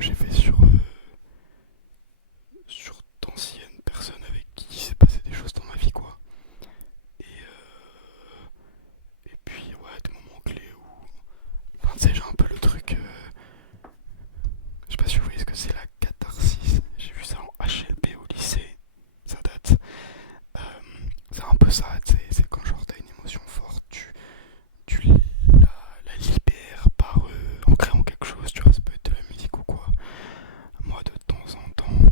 que j'ai fait sur d'anciennes personnes avec qui il s'est passé des choses dans ma vie, quoi. Et puis, ouais, des moments clés où. Enfin, tu sais, j'ai un peu le truc. Je sais pas si vous voyez ce que c'est la catharsis. J'ai vu ça en HLP au lycée. Ça date. Euh, c'est un peu ça, tu sais. C'est quand genre t'as une émotion forte, tu la libères en créant quelque chose, tu vois. Ça peut être de la musique ou quoi. Moi, de temps en temps,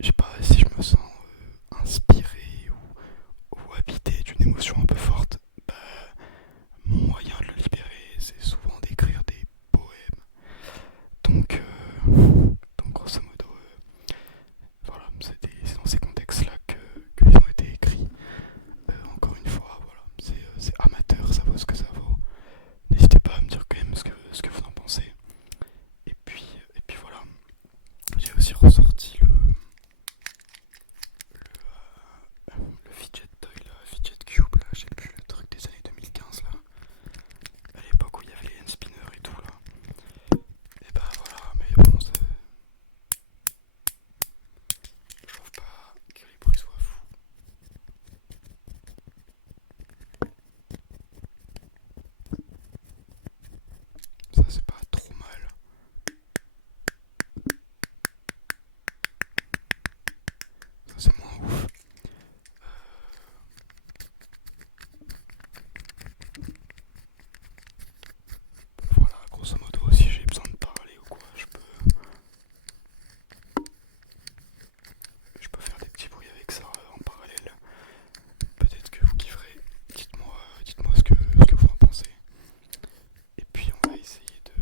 je sais pas si je me sens inspiré ou habité d'une émotion un peu forte, bah, mon moyen de le libérer, c'est souvent d'écrire des poèmes. Donc, grosso modo, voilà, c'est dans ces contextes-là qu'ils ont été écrits. Encore une fois, voilà, c'est amateur, ça vaut ce que ça vaut. N'hésitez pas à me dire quand même ce que vous en pensez. Et puis voilà, j'ai aussi ressorti le fidget toy, là, fidget cube, là, je sais plus, le truc des années 2015, là. À l'époque où il y avait les hand spinners et tout, là. Et bah voilà, mais bon, je trouve pas que les bruits soient fous. Ça, c'est pas trop mal. Ça, c'est moins ouf. Voilà, grosso modo, si j'ai besoin de parler ou quoi, je peux faire des petits bruits avec ça en parallèle. Peut-être que vous kifferez. Dites-moi ce que vous en pensez. Et puis on va essayer de.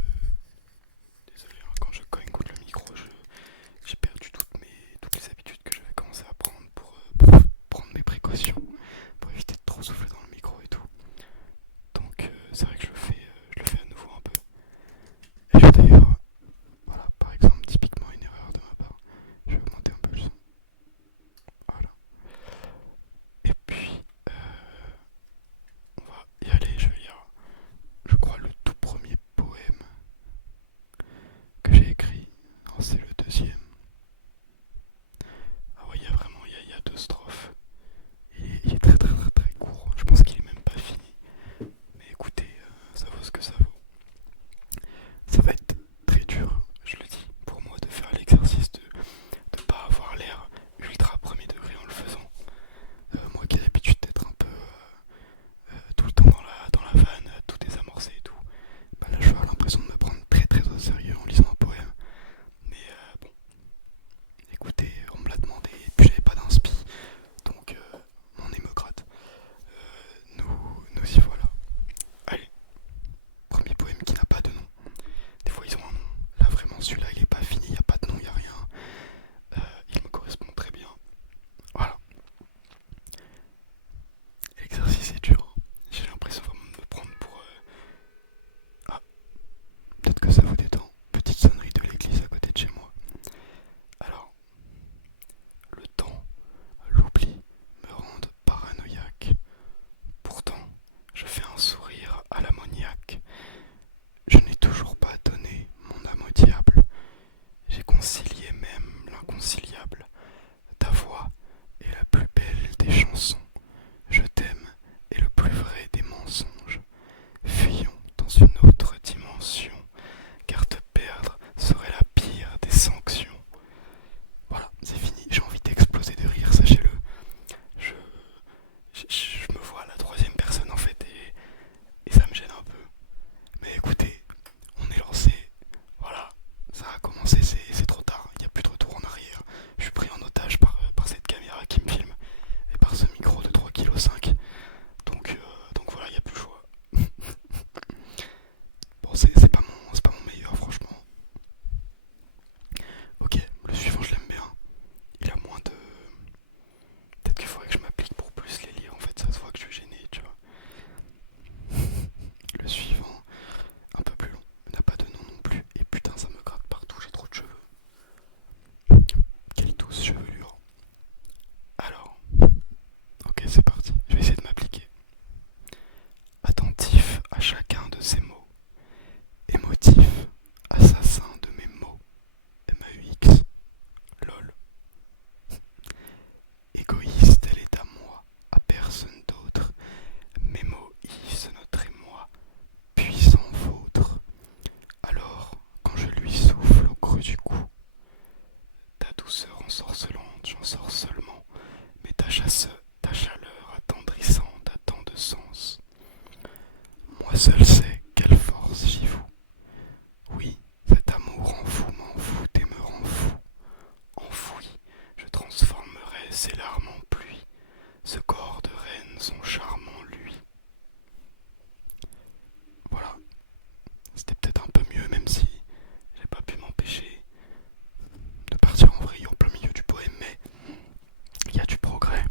Désolé, hein, quand je cogne contre le micro, j'ai perdu toutes les habitudes que j'avais commencé à prendre pour prendre mes précautions, pour éviter de trop souffler dans le micro et tout. Donc c'est vrai que je le fais à nouveau un peu. Et je vais d'ailleurs, voilà, par exemple, typiquement une erreur de ma part. Je vais augmenter un peu le son. Voilà. Et puis, on va y aller, je vais lire, je crois, le tout premier poème que j'ai écrit. Non, c'est le deuxième. Ah ouais, il y a deux strophes. Il est très très très très court. Je pense qu'il est même pas fini. Mais écoutez, ça vaut ce que ça vaut. Ça va être très dur, je le dis, pour moi de faire l'exercice de ne pas avoir l'air ultra premier degré en le faisant. Moi qui ai l'habitude d'être un peu tout le temps dans la vanne, tout désamorcé et tout, bah là je vais avoir l'impression de me prendre très très au sérieux en lisant un poème. Mais creux du cou. Ta douceur ensorcelante, j'en sors seulement, mais ta chaleur attendrissante a tant de sens. Moi seul sais quelle force j'y voue. Oui, cet amour en vous m'envoûte et me rend fou. Enfoui, je transformerai ces larmes en pluie. Ce corps de reine, son charme en lui. Voilà, c'était peut-être un peu mieux, même si j'ai pas pu m'empêcher de partir en vrille en plein milieu du poème, mais il y a du progrès.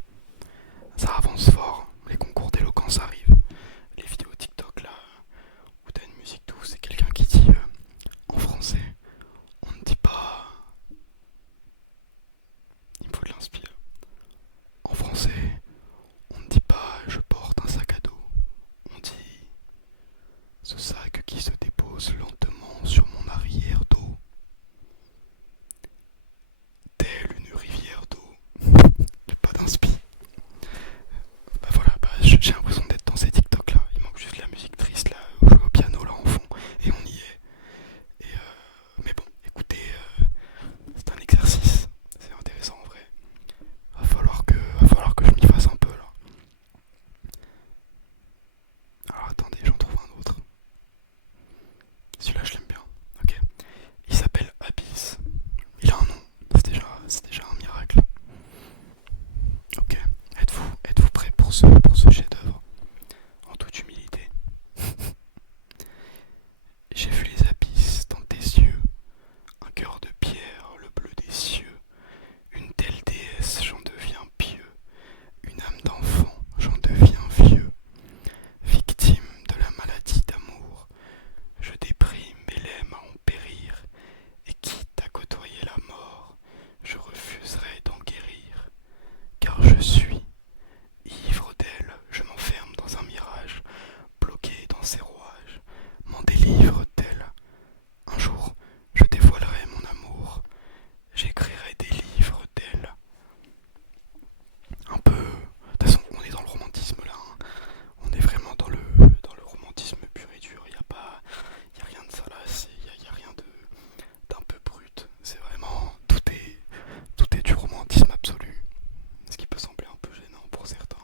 Ça avance fort, les concours d'éloquence arrivent. Les vidéos TikTok là, où t'as une musique douce et quelqu'un qui dit en français, on ne dit pas. Il me faut de l'inspire. En français, on ne dit pas je porte un sac à dos. On dit ce sac qui se dépose lentement sur mon arrière-dos. Telle une rivière d'eau. J'ai pas d'inspi. Bah voilà, j'ai l'impression d'être dans ces TikTok là. Il manque juste la musique triste là, où je joue au piano là en fond, et on y est. Mais bon, écoutez, c'est un exercice. C'est intéressant en vrai. Va falloir que je m'y fasse un peu là. Alors attendez, j'en trouve un autre. Celui-là je l'aime bien. Ok. Il s'appelle Abyss. Il a un nom. C'est déjà un miracle. Ok. Êtes-vous prêts pour ce chef-d'œuvre? En toute humilité. J'ai vu les abysses dans tes yeux, un cœur de pierre, le bleu des cieux, une telle déesse, j'en deviens pieux, une âme d'enfant, j'en deviens vieux, victime de la maladie d'amour, je déprime et l'aime à en périr, et quitte à côtoyer la mort, je refuserai d'en guérir, car je suis ivre d'elle, je m'enferme dans un mirage, bloqué dans ses rouages, m'en délivre-t-elle. Un jour, je dévoilerai mon amour, j'écrirai des livres d'elle. Un peu. De toute façon, on est dans le romantisme là. Hein. On est vraiment dans le romantisme pur et dur. Y a rien de salace, y a rien d'un peu brut. C'est vraiment. Tout est du romantisme absolu. Ce qui peut sembler un peu gênant pour certains.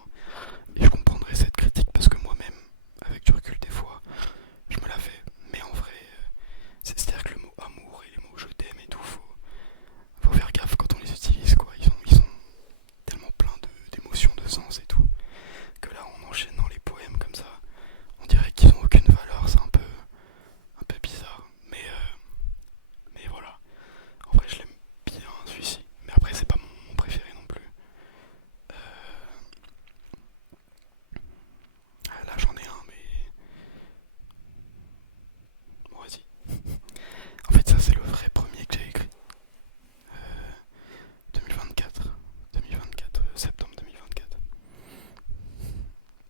Et je comprendrais cette critique parce que moi-même, avec du recul des fois, je me la fais. Mais en vrai, c'est-à-dire que le mot amour et les mots je t'aime et tout, faut faire gaffe quand on les utilise quoi. Ils sont tellement pleins d'émotions, de sens et tout, que là en enchaînant les poèmes comme ça, on dirait qu'ils ont aucune valeur, c'est un peu bizarre. Mais voilà. En vrai je l'aime bien celui-ci. Mais après c'est pas mon préféré non plus. Euh, Là j'en ai un mais. Bon vas-y. En fait ça c'est le vrai premier que j'ai écrit. 2024. 2024, septembre 2024.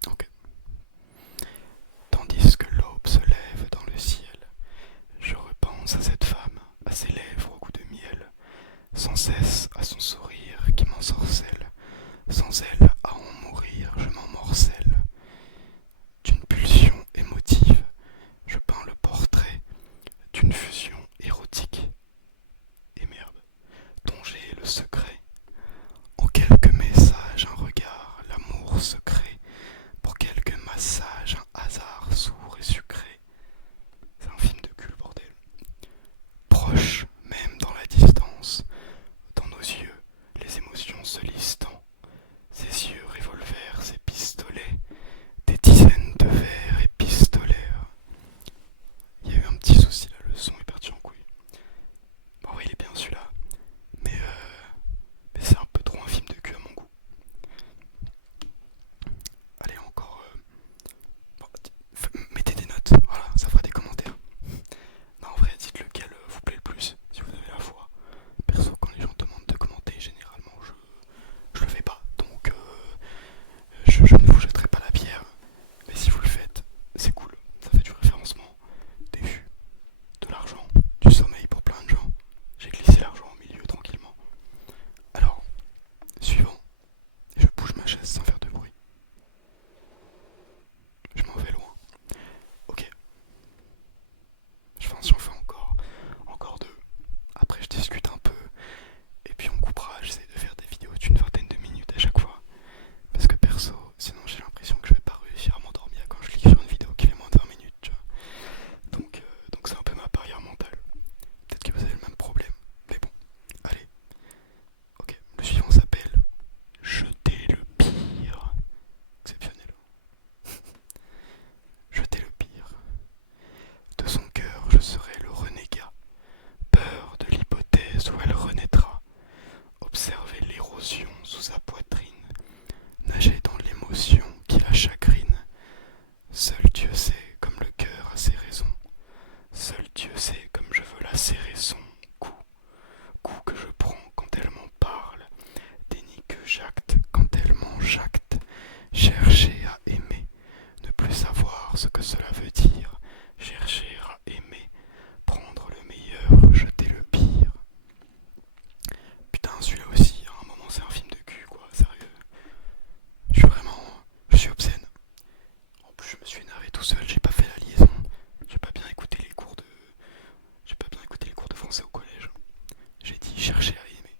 Ok. Tandis que l'aube se lève dans le ciel, je repense à cette femme, à ses lèvres au goût de miel, sans cesse à son sourire qui m'ensorcelle, sans elle à en mourir, je m'en morcelle. D'une pulsion émotive, je peins le portrait d'une fusion érotique. Et merde, dont j'ai le secret. En quelques messages, un regard, l'amour secret. Pour quelques massages, un hasard sourd et sucré. C'est un film de cul, bordel. Proche, même dans la distance, dans nos yeux, les émotions se lisent tant. Ses assez récent, coup que je prends quand elle m'en parle, déni que j'acte quand elle m'en jacte, chercher à aimer, ne plus savoir ce que cela veut dire, chercher à aimer, prendre le meilleur, jeter le pire. Putain, celui-là aussi, à un moment c'est un film de cul, quoi, sérieux. Je suis obscène. En plus, je me suis énervé tout seul, j'ai pas fait la liaison, j'ai pas bien écouté les cours de, j'ai pas bien écouté les cours de français au collège. J'ai dit chercher à aimer,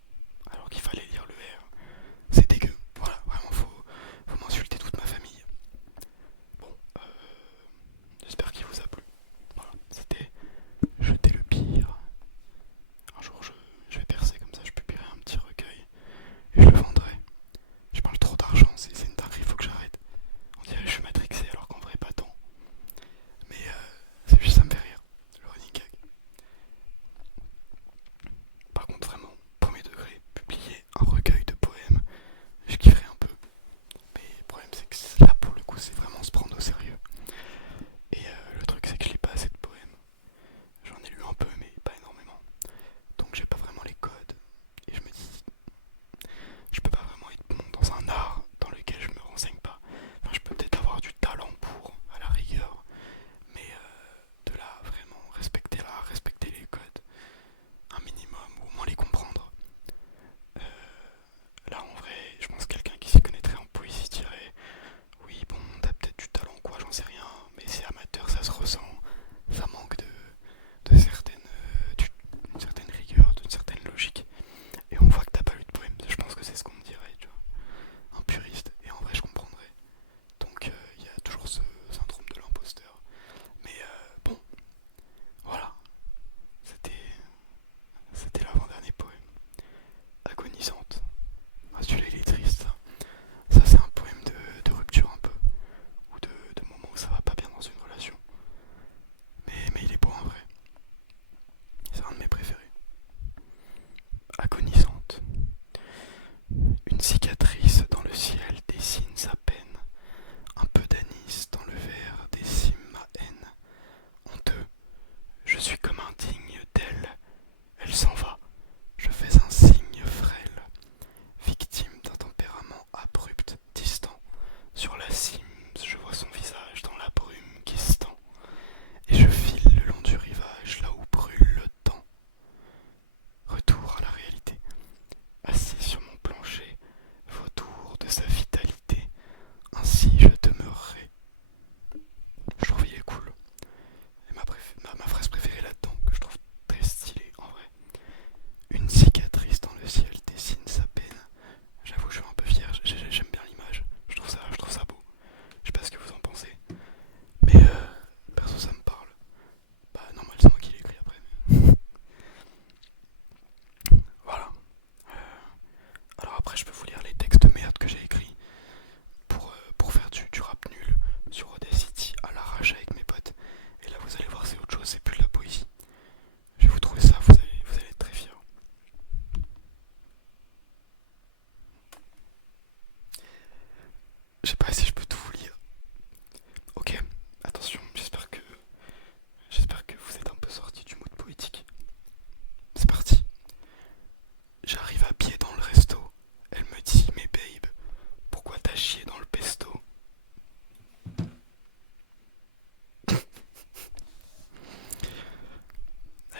alors qu'il fallait lire le R. C'est dégueu. Voilà, vraiment, faut m'insulter toute ma famille. Bon, j'espère qu'il vous a plu. Voilà, c'était jeter le pire. Un jour, je vais percer comme ça, je publierai un petit recueil et je le vendrai. Je parle trop d'argent, c'est une dinguerie, faut que j'arrête. On dirait que je suis matrixé alors qu'en vrai pas tant. Mais c'est juste ça me fait rire, le running gag. Par contre vraiment, premier degré, publier un recueil de poèmes, je kifferais un peu. Mais le problème c'est que là pour le coup c'est vraiment se prendre au sérieux. Et le truc c'est que je lis pas assez de poèmes. J'en ai lu un peu mais pas énormément. Donc j'ai pas vraiment les codes. Et je me dis, je peux pas vraiment être bon dans un art dans lequel je me renseigne pas. Enfin je peux peut-être avoir du talent pour, à la rigueur. Mais de là vraiment respecter l'art, respecter les codes, un minimum, ou au moins les comprendre. Euh, Là en vrai, je pense que quelqu'un qui s'y connaîtrait en poésie dirait oui bon t'as peut-être du talent quoi, j'en sais rien, mais c'est amateur, ça se ressent, ça manque de certaines, d'une certaine rigueur, d'une certaine logique. Et on voit que t'as pas lu de poème, je pense que c'est ce qu'on me dirait, tu vois, un puriste, et en vrai je comprendrais. Donc il y a toujours ce syndrome de l'imposteur. Mais bon, voilà, c'était c'était l'avant-dernier poème. Agonisante. Ah, celui-là il est triste ça. Ça c'est un poème de rupture un peu, ou de moment où ça va pas bien dans une relation. Mais il est beau en vrai. C'est un de mes préférés. Agonisante. Une cicatrice dans le ciel dessine sa peine. Un peu d'anis dans le verre décime ma haine. Honteux, je suis comme indigne d'elle. Elle s'en va. Je fais un signe frêle. Victime d'un tempérament abrupt, distant. Sur la cime, je vois son visage dans la brume qui se tend. Et je file le long du rivage là où brûle le temps. Retour à la réalité. Assis sur mon plancher, vautour de sa vitalité. Ainsi je demeurerai. Je trouve qu'il est cool. Et ma phrase préférée là-dedans, que je trouve très stylée en vrai. Une cicatrice dans le ciel dessine sa peine. J'avoue, je suis un peu fier, j'aime bien l'image. Je trouve ça beau. Je sais pas ce que vous en pensez. Mais perso, ça me parle. Bah, normal, c'est moi qui l'ai écrit après. Mais... voilà. Alors après, je peux vous lire les textes de merde que j'ai écrits pour faire du rap nul sur Audacity à l'arrache avec mes potes. Et là, vous allez voir, c'est autre chose, c'est plus de la poésie. Je vais vous trouver ça, vous allez être très fiers. Je sais pas si je peux tout vous lire. Ok, attention, j'espère que vous êtes un peu sortis du mood poétique. C'est parti. J'arrive à pied dans le resto. Elle me dit, mais babe, pourquoi t'as chié dans le pesto?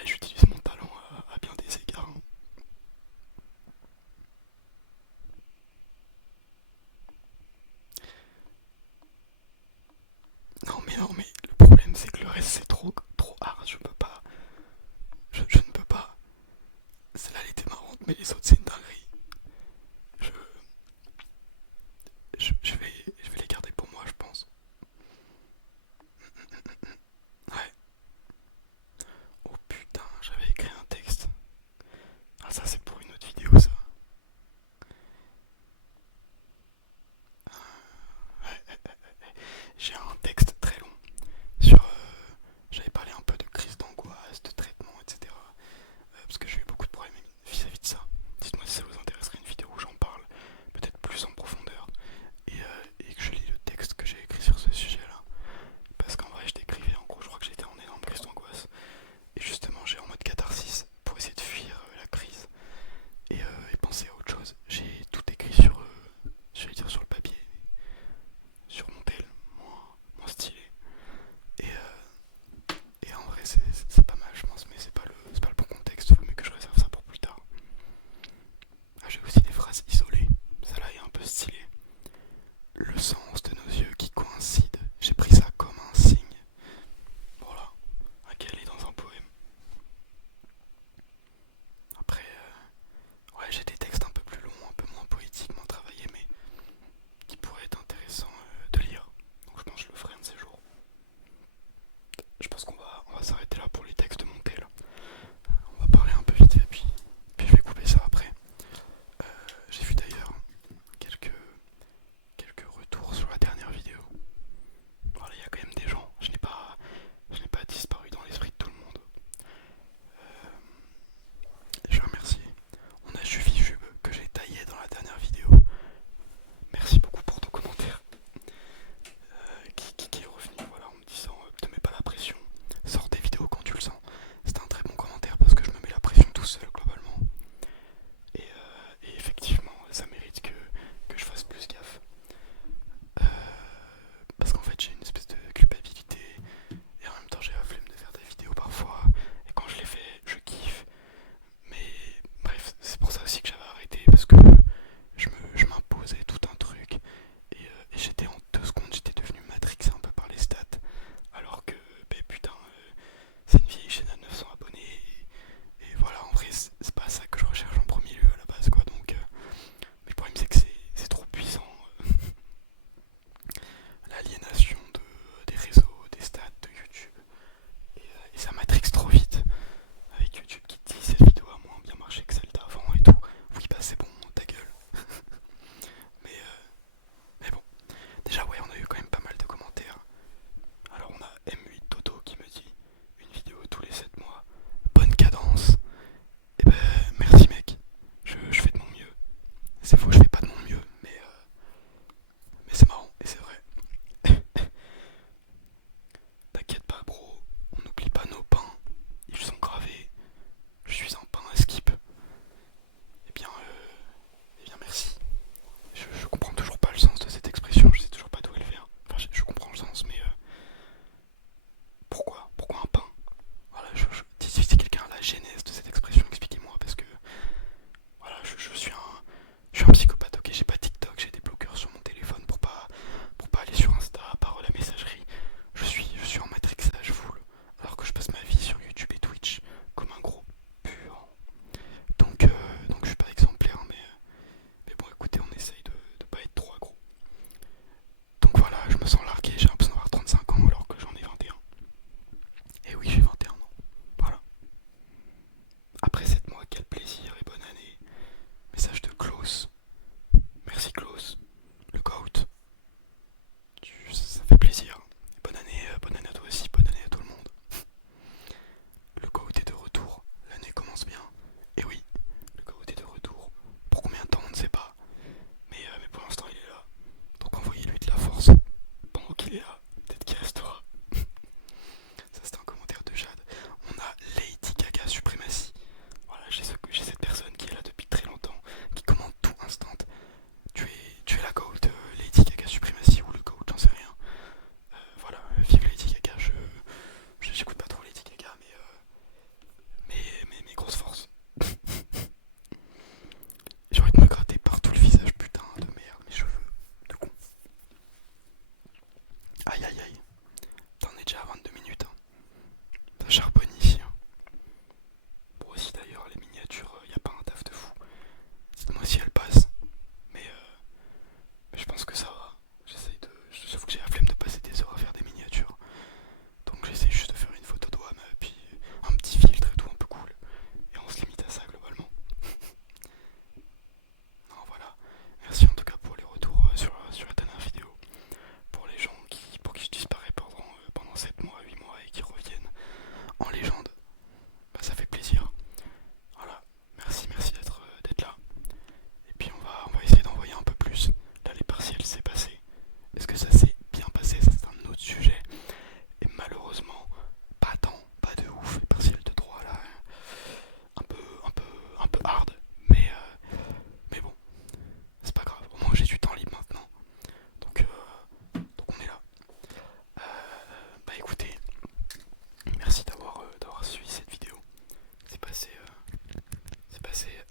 J'utilise mon talent à bien des égards, hein. Non mais le problème c'est que le reste c'est trop hard, je peux pas. Je ne peux pas. Celle-là elle était marrante mais les autres c'est une dinguerie. Je, je vais les garder pour moi je pense. Ouais. Oh putain, j'avais écrit un texte. Ah ça c'est pour une autre vidéo ça. J'ai un texte très long sur... j'avais parlé un peu de crise d'angoisse, de traitement, etc. Parce que j'ai eu beaucoup de problèmes vis-à-vis de ça. Dites-moi si ça vous intéresserait une vidéo où j'en parle, peut-être plus en profondeur, et que je lis le texte que j'ai écrit sur ce sujet-là. Parce qu'en vrai, je décrivais, en gros, je crois que j'étais en énorme crise d'angoisse. Et justement, j'ai en mode catharsis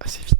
assez